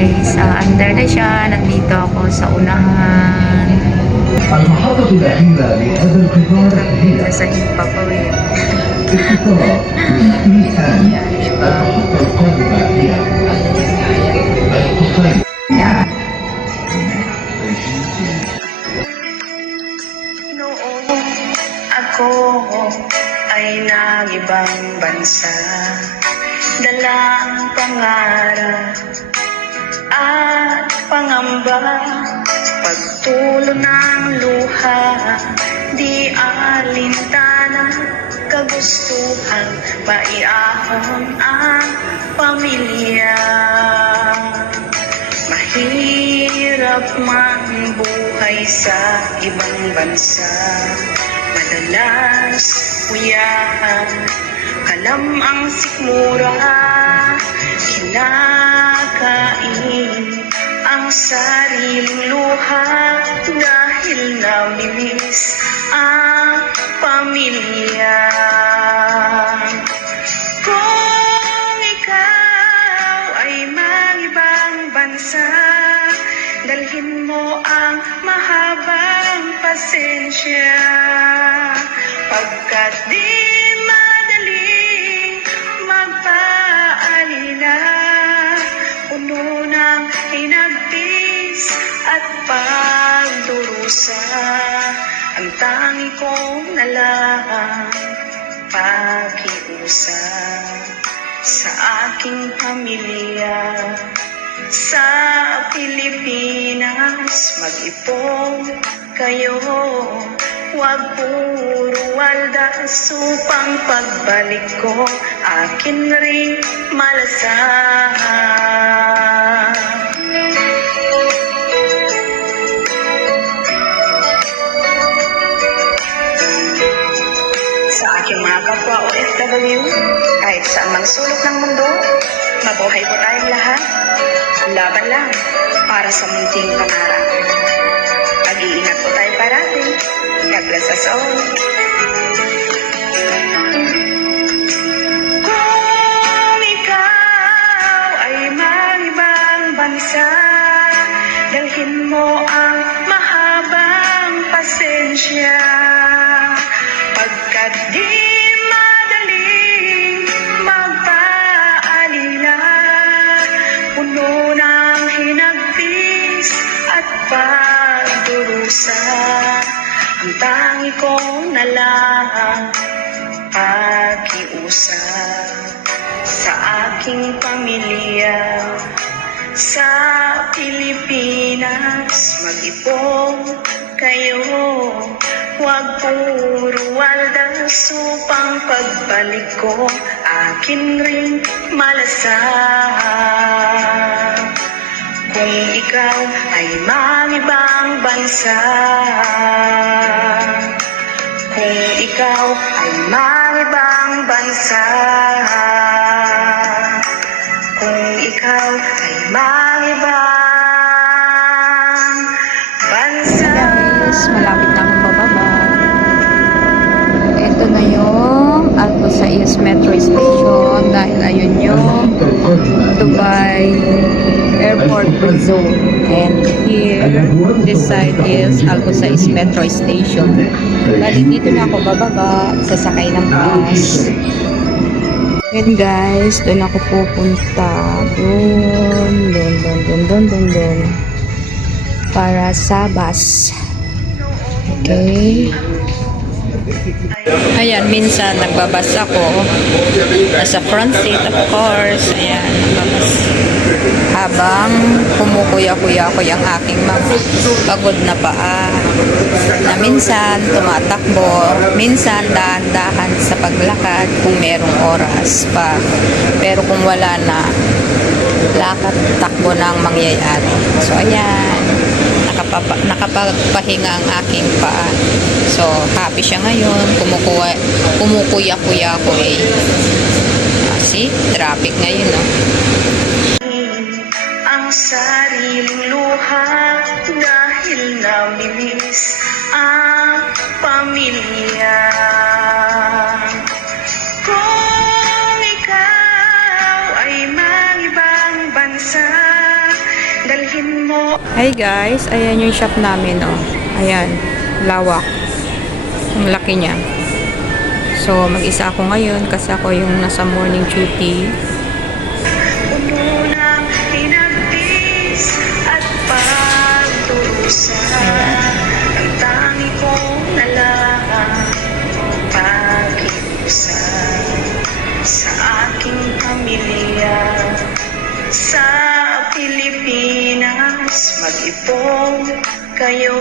guys. Under na siya. Nandito ako sa unahan. المحطة الأخيرة لهذا القطار هي Nasa Himpapawid. اختصار EEN. المحطة القادمة هي القصير. Yan. Noong ako ay nag-ibang bansa, dalang pangarap at pangamba, pagtulo ng luha, di alintana, kagustuhan, maiahon ang pamilya. Mahirap man buhay sa ibang bansa, madalas kuyahan, kalam ang sikmura, kinakain ang sariling luha, dahil namimiss ang pamilya. Kung ikaw ay mag-ibang bansa, dalhin mo ang mahabang pasensya, pagkat di madaling magpaalila, puno ng hinagpis at pagdurusa, ang tangi kong nalang pakiusap sa aking pamilya. Sa Pilipinas, mag-ipon kayo, huwag puro waldas, upang pagbalik ko, akin rin malasahan. Sa aking mga kapwa OFW, kahit saan mang sulok ng mundo, mabuhay po tayong lahat. Laban lang para sa munting pangarap. Mag-iingat po tayo parati. God bless us all. Kung ikaw ay mag-ibang bansa, dalhin mo ang mahabang pasensya, pagkat di madaling magpaalila, puno ng hinagpis at pagdurusa, ang tangi kong nalang pakiusap sa aking pamilya. Sa Pilipinas, mag-ipon kayo, huwag puro waldas, upang pagbalik ko, akin rin malasahan. Kung ikaw ay mag-ibang bansa, kung ikaw ay mag-ibang bansa, kung ikaw ay mag-ibang bansa. Guys, malapit na akong bababa. Ito na yung Alcosais Metro Station, dahil ayun yung Dubai Airport Zone. And here, this side is Alcosais Metro Station. Balik dito na ako bababa, sasakay ng bus. And guys, doon ako pupunta. Doon. Para sa bus. Okay. Ayan, minsan nagbabas ako. Nasa front seat, of course. Ayan, nagbabas. Habang kumukuya-kuya ko yung aking mga pagod na paa, na minsan tumatakbo, minsan dahan-dahan sa paglakad kung merong oras pa. Pero kung wala na, lakad takbo ng mangyayari. So ayan, nakapagpahinga ang aking paa. So happy siya ngayon, kumukuya-kuya ko eh. See, traffic ngayon, no? Ang sariling luha, dahil namimiss ang pamilya. Kung ikaw ay mag-ibang bansa, Hi guys, ayan yung shop namin, oh. Ayan, lawak. Ang laki niya. So, mag-isa ako ngayon kasi ako yung nasa morning duty. Puno ng hinagpis at pagdurusa. Ang tangi kong nalang pag-iusap sa aking pamilya. Sa Pilipinas, mag-ipon kayo.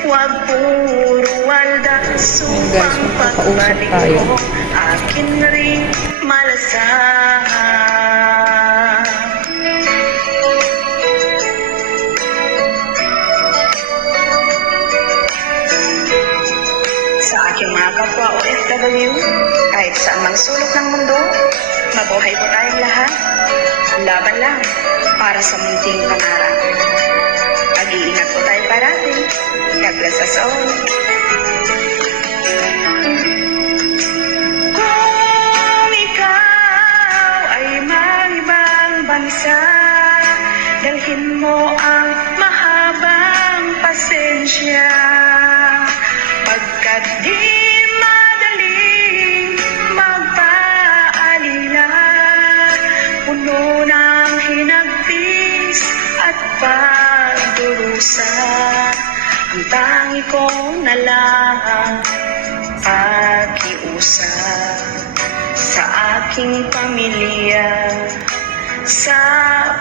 Huwag puro waldas Ayun guys, upang magkakausap pagbalik tayo. mo. Akin rin malasahan. Sa aking mga kapwa OFW, kahit saan mang sulok ng mundo, mabuhay po tayong lahat. Laban lang para sa munting pangarap. Mag-iingat po tayo parati. God bless us all. Kung ikaw ay mag-ibang bansa, dalhin mo ang mahabang pasensya. Pagkat di madaling magpaalila, puno ng hinagpis at pagdurusa. Ang tangi kong nalang pakiusap sa aking pamilya. Sa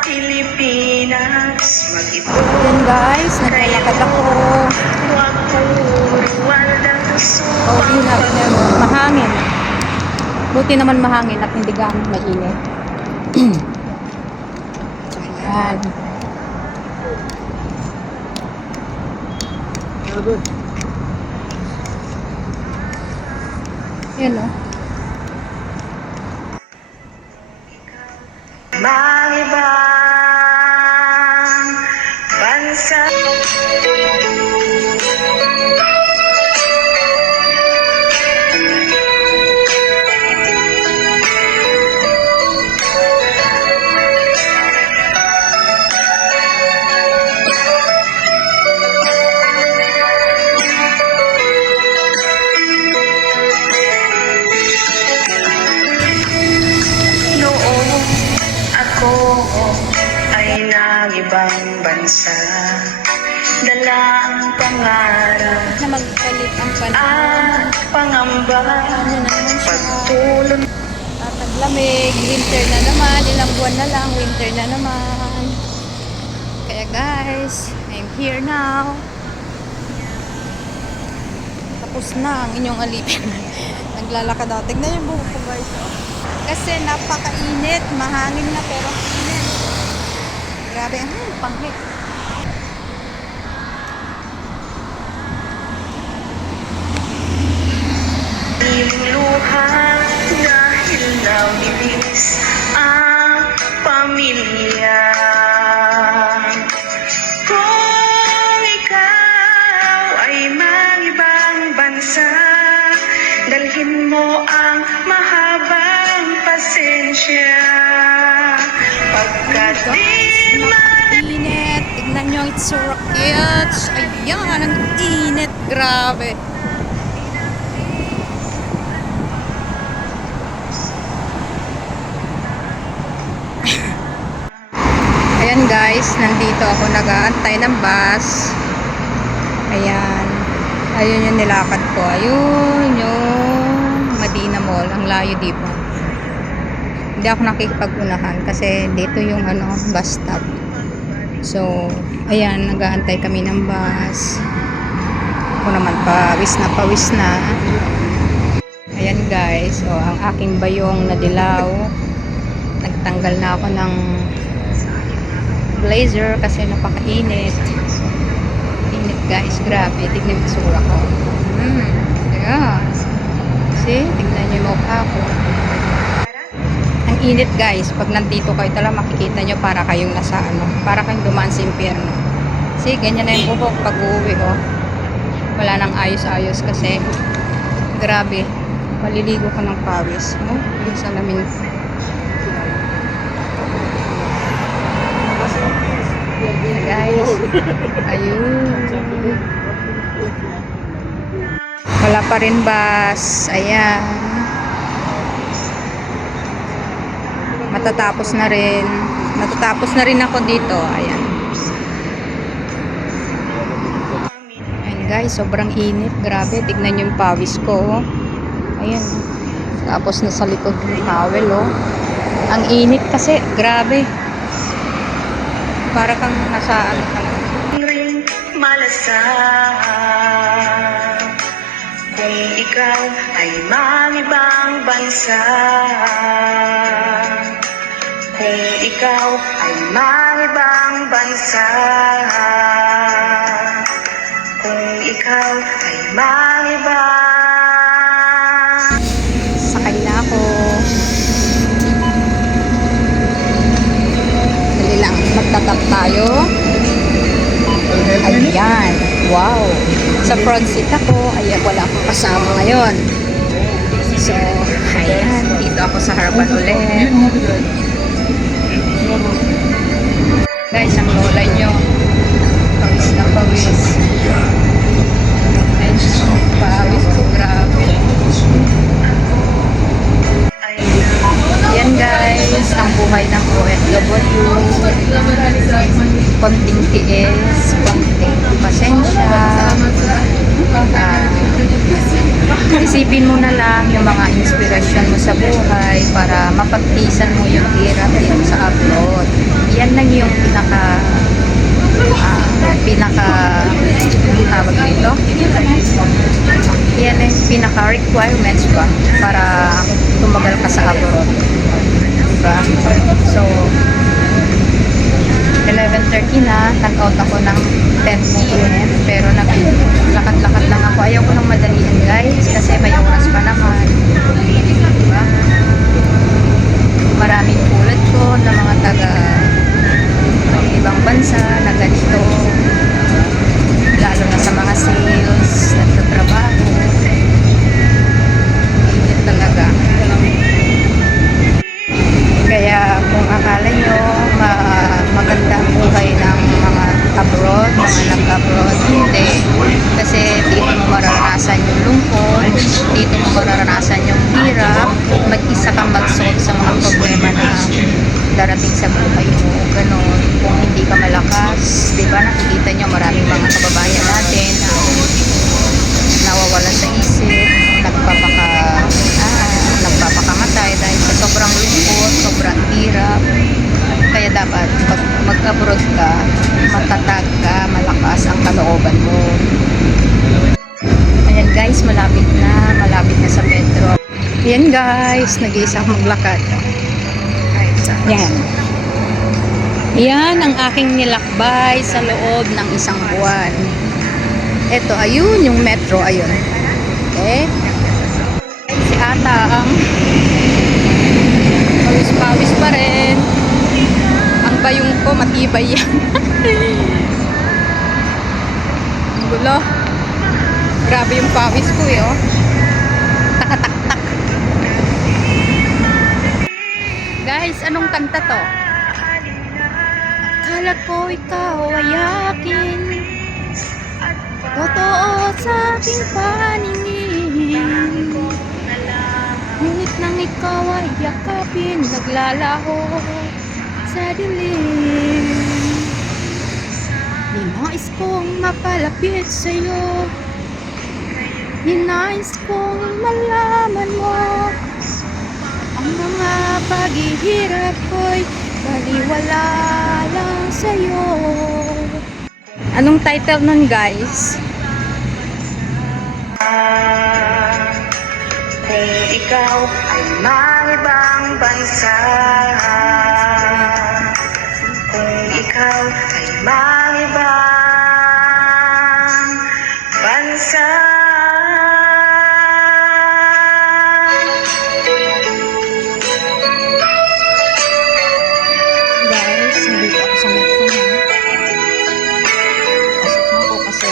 Pilipinas, mag-ipon Ayan guys, naglalakad ako. huwag puro waldas Pauwi na, mahangin. Buti naman mahangin at hindi ganong mainit. So, ayan. Ayan o. Mga ibang bansa. Noong ako ay nag-ibang bansa, dalang pangarap Na magpalit ang panahon. at pangamba, Ano na naman siya. pagtulong. Tataglamig, winter na naman, ilang buwan na lang, winter na naman. Kaya guys, I'm here now. Tapos na ang inyong alipin. Naglalakad ako. Tignan yung buhok ko guys. Oh. Kasi napakainit, mahangin na pero init. Grabe, pangit. Luha dahil nabilis ang pamilya. Kung ikaw ay mag-ibang bansa, dalhin mo ang mahabang pasensya. Pagkat di Napakainit. Tignan nyo, it's so rocket. Ayan, ang init. Grabe. Ayan guys, nandito ako nag-aantay ng bus. Ayan. Ayun yung nilakad ko. Ayun yung Medina Mall. Ang layo dito. Hindi ako nakikipag-unahan kasi dito yung bus stop. So, ayan, nag-aantay kami ng bus. Ako naman pawis na. Ayan guys, ang aking bayong nadilaw. Nagtanggal na ako ng blazer kasi napakainit. Init guys, grabe. Tignan yung sura ko. Ayan. See, tignan nyo yung mukha ko. Ang init guys, pag nandito kayo talaga makikita nyo para kayong nasa para kayong dumaan sa impyerno. See, ganyan na yung buhok pag uuwi wala nang ayos-ayos kasi grabe, maliligo ka ng pawis. Yung salamin. Ayun. Wala pa rin bus. Ayan. Matatapos na rin. Matatapos na rin ako dito. Ayan. Ayan guys, sobrang init. Grabe, tignan nyo yung pawis ko. Ayan. Tapos nasa likod yung towel, oh. Ang init kasi, grabe. Para kang nasa ano ka lang. ring malasang kung ikaw ay mangibang bansa, kung ikaw ay mangibang bansa, kung ikaw ay mangibang. Sakay na ako. Dali lang, magtatap tayo. Ayan. Wow. Sa front seat ako. Ayan, wala akong kasama ngayon. So, ayan. Dito ako sa harapan ulit. Guys, ang lola nyo. Pawis na pawis. Ay, pawis ko. Grabe. Yan guys, ang buhay ng OFW. Konting tiis, konting pasensya. Isipin mo na lang yung mga inspirasyon mo sa buhay para mapagtisan mo yung hirap dito sa abroad. Yan lang yung anong tawag dito? Yan yung pinaka-requirements ba para tumagal ka sa abroad. Diba? So, 11:30 na, tag-out ako ng 10 p.m. Pero lakad-lakad lang ako. Ayaw ko ng madalian guys kasi may oras pa naman. Diba? Maraming tulad ko na mga taga ibang bansa na ganito. Lalo na sa mga sales, nagtatrabaho. Init talaga. Kaya kung akala nyo maganda ang buhay ng mga abroad, mga nag-abroad, hindi. Kasi dito mo mararanasan yung lungkot, dito mo mararanasan yung hirap, mag-isa kang mag-solve sa mga problema na darating sa buhay mo, ganun. Kung hindi ka malakas, di ba, nakikita nyo maraming mga kababayan natin na nawawalan sa isip, nagpapakamatay dahil sa sobrang lungkot, sobrang hirap. Kaya dapat pag mag-abroad ka, matatag ka, malakas ang kalooban mo. Ayan guys, malapit na sa Pedro. Ayan guys, nag-iisa akong maglakad. Yan. Yan ang aking nilakbay sa loob ng isang buwan. Ito, ayun yung metro, ayun. Okay? Si Ata ang pawis-pawis pa rin. Ang bayong ko, matibay yan. Ang gulo. Grabe yung pawis ko eh, oh. Takatak-tak. Guys, anong kanta to? Akala ko ikaw ay akin, totoo sa aking paningin. Ngunit nang ikaw ay yakapin, naglalaho sa dilim. Ninais kong mapalapit sa'yo, ninais kong malaman mo ang mga paghihirap ko'y baliwala lang sa'yo. Anong title nun guys? Kung ikaw ay mangibang bansa, kung ikaw ay mangibang bansa. Guys, nandito ako sa metro na. Pasok na ako kasi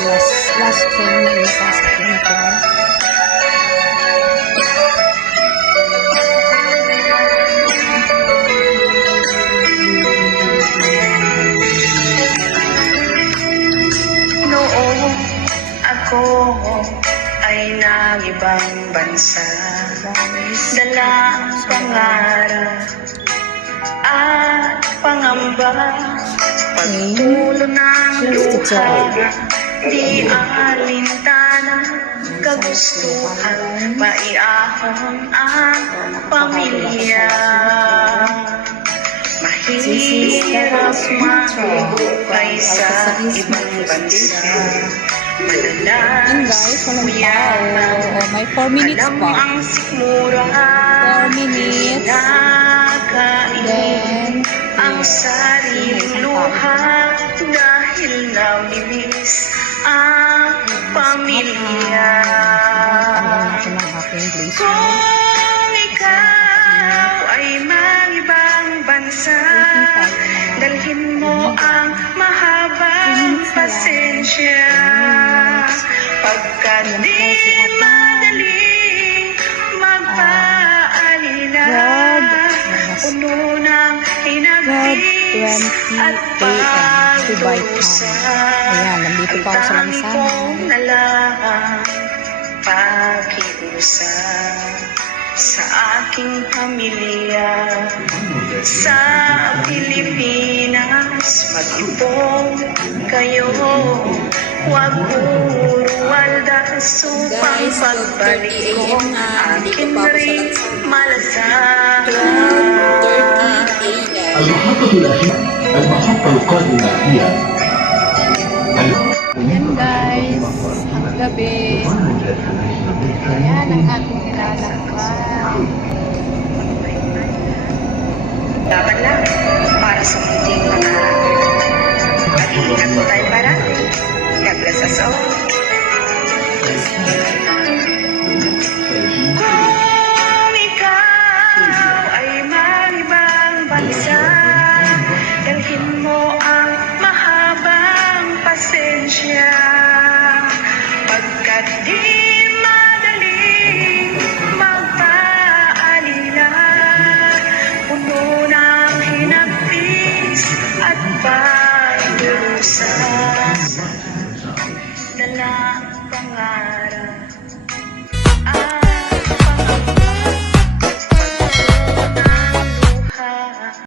last train na yung sasakyan ko. ibang bansa. Guys, Dala ang pangarap at pangamba, pagtulo ng luha, di alintana, kagustuhan, maiahon ang pamilya. Mahirap mabuhay sa ibang bansa, Yan guys, madalas walang tao. Oh, may 4 minutes alam pa. ang sikmura, 4 minutes. nakain Then, ang sariling luha dahil namimiss ang pamilya. tanggal natin ang aking blazer. Kung ikaw ay mang-ibang bansa, dalhin mo ang mahabang pasensya. Pagka di madaling magpaalila, puno ng hinagpis at 12 a.m. to buy pagdurusa. Ayan, nandito pa ako sa Ang dami lansangan. kong nalang pakiusap sa aking pamilya. Sa Pilipinas, mag-ipon kayo. Huwag puro waldas upang Guys, pagbalik 12:30 ko a.m. na. Nandito aking pa ako sa ring lansangan. malasahan. 12:30 a.m. المحطة الأخيرة المحطة القادمة هي Ayan guys, ang gabi. Ayan ang ating nilalakbay.